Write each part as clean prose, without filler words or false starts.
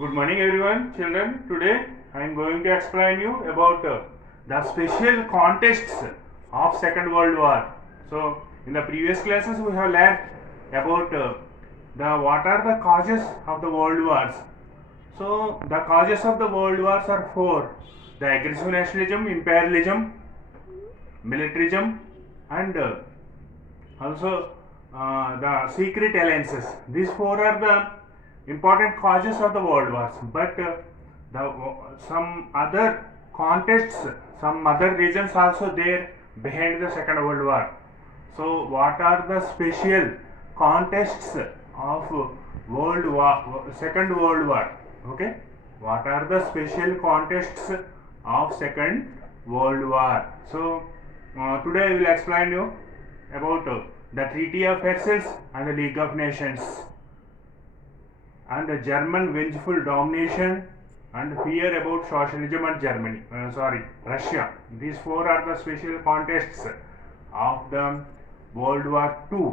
Good morning everyone, children. Today I am going to explain you about the special contests of Second World War. So in the previous classes we have learned about the what are the causes of the world wars. So the causes of the world wars are four: the aggressive nationalism, imperialism, militarism, and also the secret alliances. These four are the important causes of the world wars, but some other contests, some other reasons also there behind the Second World War. So what are the special contests of World War, Second World War? Okay, what are the special contests of Second World War? So today I will explain you about the Treaty of Versailles and the League of Nations, and the German vengeful domination and fear about socialism and Russia. These four are the special contests of the World War II.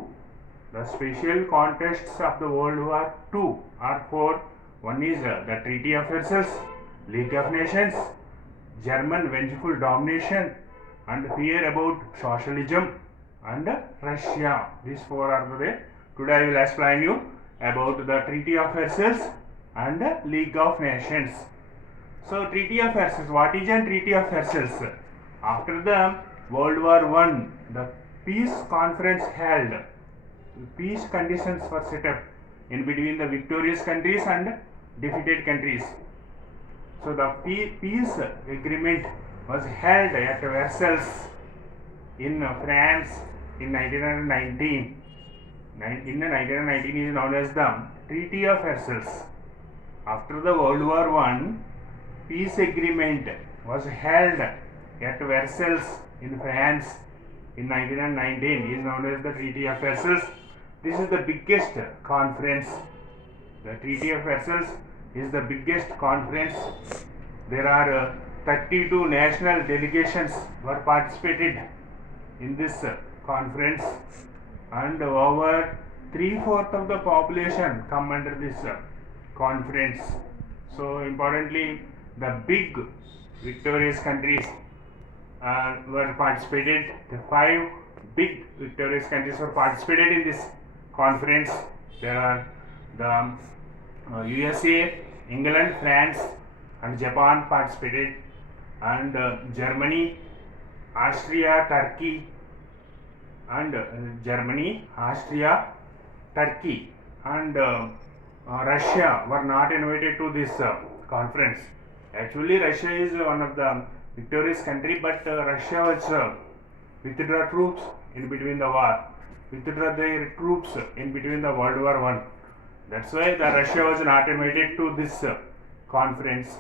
The special contests of the World War II are four. One is the Treaty of Versailles, League of Nations, German vengeful domination and fear about socialism, and Russia. These four are the way. Today I will explain you about the Treaty of Versailles and League of Nations. So Treaty of Versailles. What is a Treaty of Versailles? After the World War I, the peace conference held. Peace conditions were set up in between the victorious countries and defeated countries. So the peace agreement was held at Versailles in France in 1919. In 1919 is known as the Treaty of Versailles. After the World War I, peace agreement was held at Versailles in France in 1919 is known as the Treaty of Versailles. This is the biggest conference. The Treaty of Versailles is the biggest conference. There are 32 national delegations were participated in this conference, and over 3/4 of the population come under this conference. So importantly, the big victorious countries were participated. The 5 big victorious countries were participated in this conference. There are the USA, England, France, and Japan participated, and Germany, Austria, Turkey, and Turkey, and Russia were not invited to this conference. Actually, Russia is one of the victorious country, but Russia was withdraw troops in between the war, withdraw their troops in between the World War I. That's why the Russia was not invited to this conference.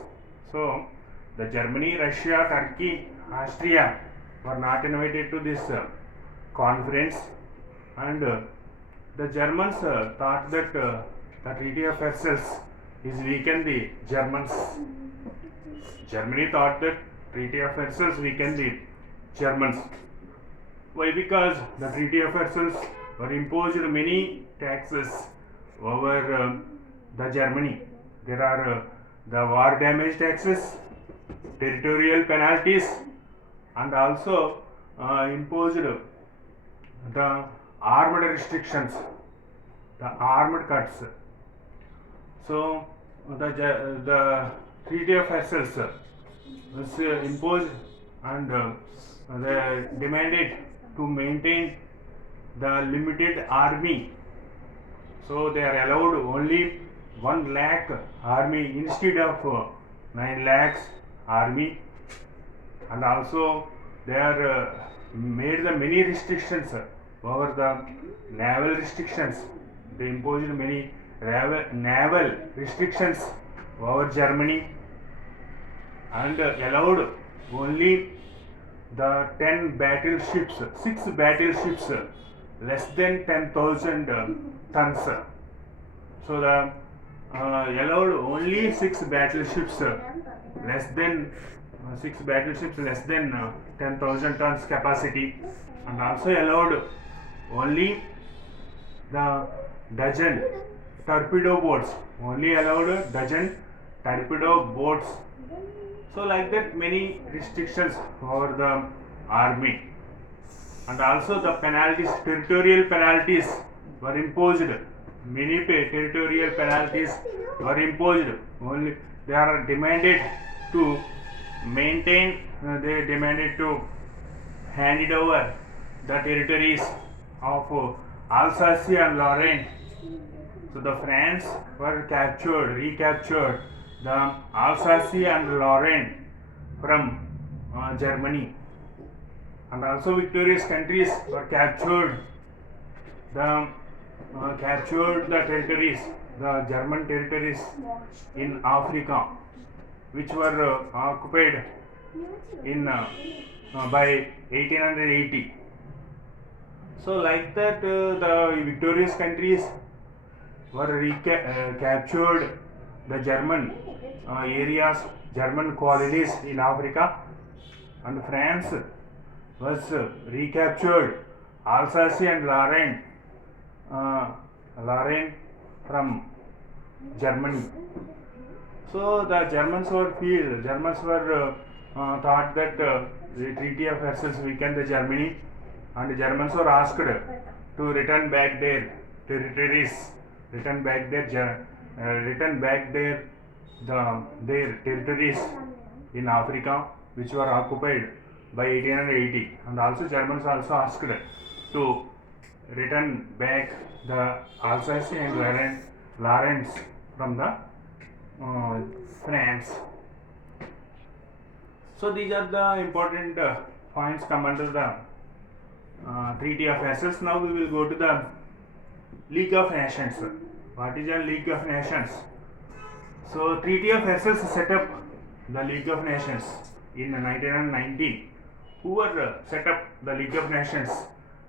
So the Germany, Russia, Turkey, Austria were not invited to this conference, and the Germans thought that the Treaty of Versailles is weaken the Germans. Germany thought that Treaty of Versailles weakened the Germans. Why? Because the Treaty of Versailles were imposed many taxes over the Germany. There are the war damage taxes, territorial penalties, and also imposed the armed restrictions, the armed cuts. So the Treaty of Versailles was imposed, and they demanded to maintain the limited army. So they are allowed only 1 lakh army instead of 9 lakhs army, and also they are made the many restrictions over the naval restrictions. They imposed many naval restrictions over Germany, and allowed only the 10 battleships, 6 battleships less than 10,000 tons. So the allowed only 6 battleships less than 10,000 tons capacity, and also allowed only the dozen torpedo boats, only allowed a dozen torpedo boats. So like that many restrictions for the army, and also the penalties, territorial penalties were imposed. Many territorial penalties were imposed. Only they are demanded to maintain. They demanded to hand it over the territories of Alsace and Lorraine. So the France were recaptured the Alsace and Lorraine from Germany, and also victorious countries were captured the territories, the German territories in Africa, which were occupied in by 1880. So like that, the victorious countries were captured the German areas, German colonies in Africa, and France was recaptured Alsace and Lorraine from Germany. So the Germans were thought that the Treaty of Versailles weakened the Germany, and the Germans were asked to return back their territories, return back their territories in Africa, which were occupied by 1880, and also Germans also asked to return back the Alsace and Lorraine from the France. So these are the important points come under the Treaty of Versailles. Now we will go to the League of Nations. What is a League of Nations? So Treaty of Versailles set up the League of Nations in 1919. Who were set up the League of Nations?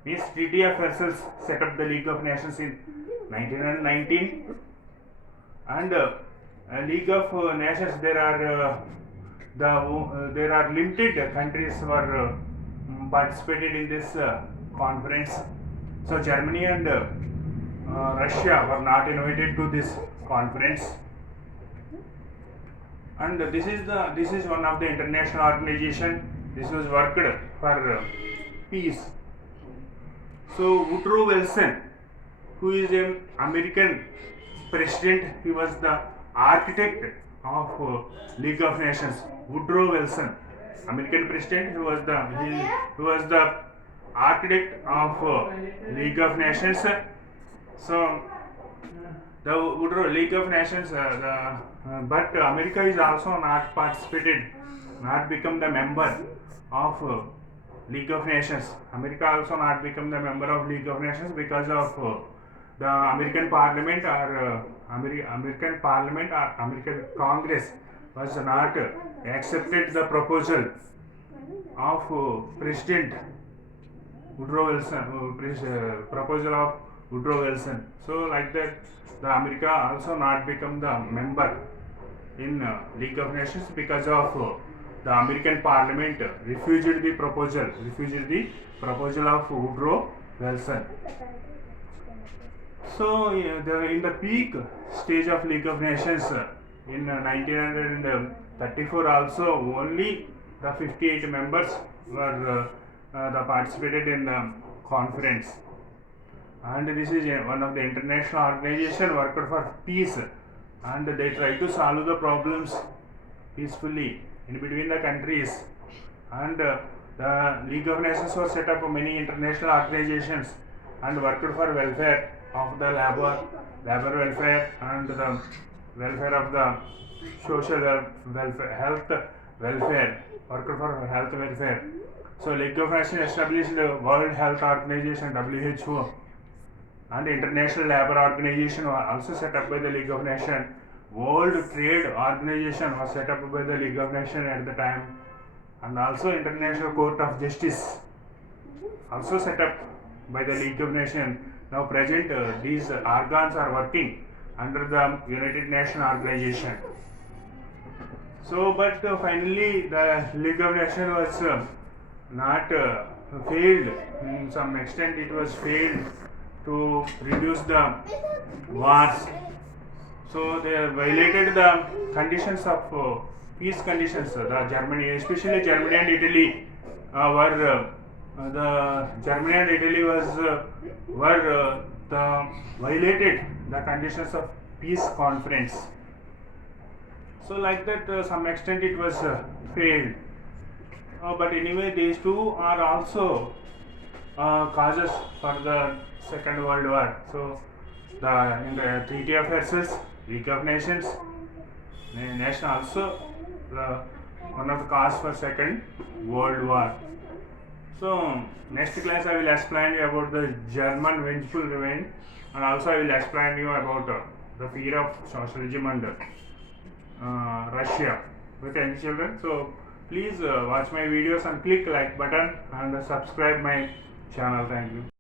Means Treaty of Versailles set up the League of Nations in 1919, and League of Nations, there are limited countries were participated in this conference. So Germany and Russia were not invited to this conference, and this is one of the international organization. This was worked for peace. So Woodrow Wilson, who is an American president, he was the architect of League of Nations. Woodrow Wilson, American president, he was the architect of League of Nations. So the Woodrow League of Nations, but America is also not participated, not become the member of League of Nations. America also not become the member of League of Nations because of the American Parliament or American Congress was not accepted the proposal of President Woodrow Wilson, proposal of Woodrow Wilson. So like that, the America also not become the member in League of Nations because of the American Parliament refused the proposal of Woodrow Wilson. So in the peak stage of League of Nations in 1934 also, only the 58 members were participated in the conference, and this is one of the international organization worked for peace, and they try to solve the problems peacefully in between the countries. And the League of Nations was set up many international organizations and worked for welfare of the labor welfare, and the welfare of the social welfare, health welfare, worked for health welfare. So League of Nations established the World Health Organization WHO, and International Labour Organization was also set up by the League of Nations. World Trade Organization was set up by the League of Nations at the time, and also International Court of Justice also set up by the League of Nations. Now present these organs are working under the United Nations organization. So but finally the League of Nations was not failed. In some extent it was failed to reduce the wars. So they violated the conditions of peace conditions. The Germany, especially Germany and Italy, were the Germany and Italy were the violated the conditions of peace conference. So like that, some extent it was failed. But anyway, these two are also causes for the Second World War. So in the Treaty of Versailles, League of Nations, nation also one of the cause for Second World War. So next class I will explain you about the German vengeful revenge, and also I will explain you about the fear of socialism and Russia. Okay, children. So please watch my videos and click like button and subscribe my channel. Thank you.